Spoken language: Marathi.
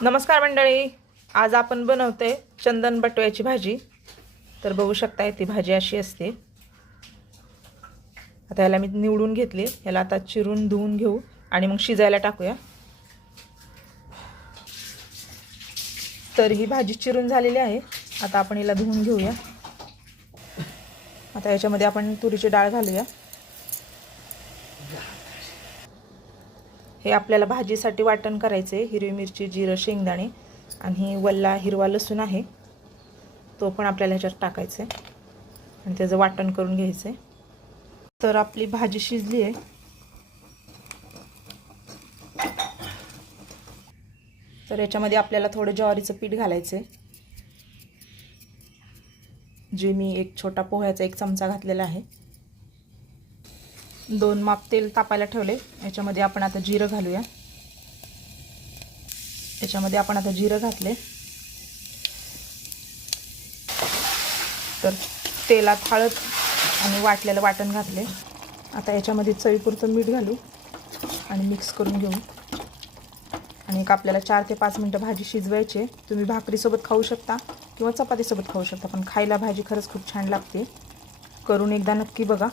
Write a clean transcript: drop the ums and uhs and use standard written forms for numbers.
नमस्कार मंडळी, आज आपण बनवतोय चंदन बटव्याची भाजी। तर बघू शकताय ती भाजी अशी असते। आता याला मी निवडून घेतली, याला आता चिरून धुवून घेऊ आणि मग शिजायला टाकूया। तर ही भाजी चिरून झालेली आहे, आता आपण हिला धुवून घेऊया। आता याच्यामध्ये आपण तुरीची डाळ घालूया। हे आपल्याला भाजीसाठी वाटण करायचे, हिरवी मिरची, जिरं, शेंगदाणे आणि वल्ला हिरवा लसूण आहे, तो पण आपल्याला ह्याच्यात टाकायचा आहे आणि त्याचं वाटण करून घ्यायचं आहे। तर आपली भाजी शिजली आहे। तर याच्यामध्ये आपल्याला थोडं ज्वारीचं पीठ घालायचं आहे, जे मी एक छोटा पोह्याचा 1 चमचा घातलेला आहे। 2 माप तेल तापायला ठेवले, याच्यामध्ये आपण आता जिरं घालूया। याच्यामध्ये आपण आता जिरं घातले, तर तेलात हळद आणि वाटलेलं वाटण घातले। आता याच्यामध्ये चवीपुरतं मीठ घालू आणि मिक्स करून घेऊ आणि एक आपल्याला 4 ते 5 मिनिटं भाजी शिजवायची आहे। तुम्ही भाकरीसोबत खाऊ शकता किंवा चपातीसोबत खाऊ शकता, पण खायला भाजी खरंच खूप छान लागते। करून एकदा नक्की बघा।